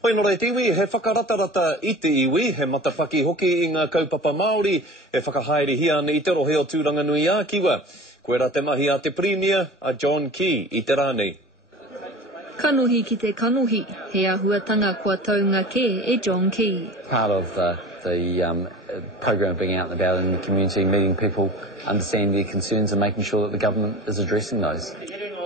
Hoi no rei tiwi, he whakaratarata I te iwi, he matawhaki hoki I ngā kaupapa Māori, he whakahaere hia ana I te rohe o Tūranga Nui a Kiwa. Koe rā te mahi a te Premier, a John Key, I te rānei. Kanuhi ki te kanuhi, he ahuatanga kua taunga ke e John Key. Part of the program being out and about in the community, meeting people, understanding their concerns and making sure that the government is addressing those.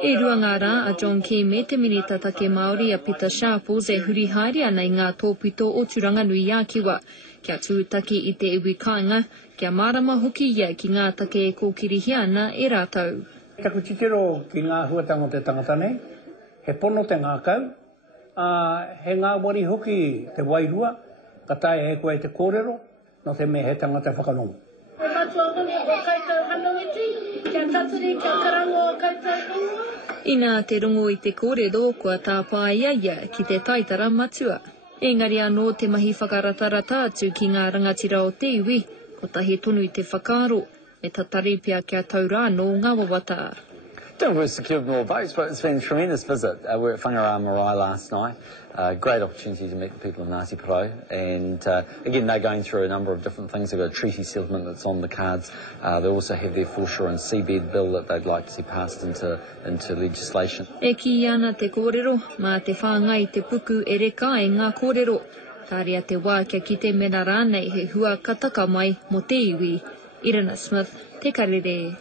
E ruanga rā a John Key me te minitata ke Māori a Peter Sharples e huri haere ana I ngā tōpito o Tūranga Nui a Kiwa. Kia tūtaki I te iwi kāinga, kia mārama hoki ia ki ngā take e kōkirihi ana e rātau. Taku titero ki ngā huatanga o te tangata nei, he pono te ngā kau, he ngā wari hoki te wairua, ka tae he koe te kōrero, no te me he tangata whakanongo. Ina te rongo I te kōrero kua tāpāia ia ki te taitara matua. Engari anō te mahi whakaratarata atu ki ngā rangatira o te iwi, ko tahi tonu I te whakaaro, me tatari pia kia taura anō ngā wawata. We've secured more votes, but it's been a tremendous visit. We were at Whangarā Marae last night. Great opportunity to meet the people of Ngāti Porou. And again, they're going through a number of different things. They've got a treaty settlement that's on the cards. They also have their foreshore and seabed bill that they'd like to see passed into legislation. E ki ana te kōrero, mā te whāngai te puku e reka e ngā kōrero. Tārea te wā kia ki te mena rānei he hua kataka mai mo te iwi. Irina Smith, Te Karere.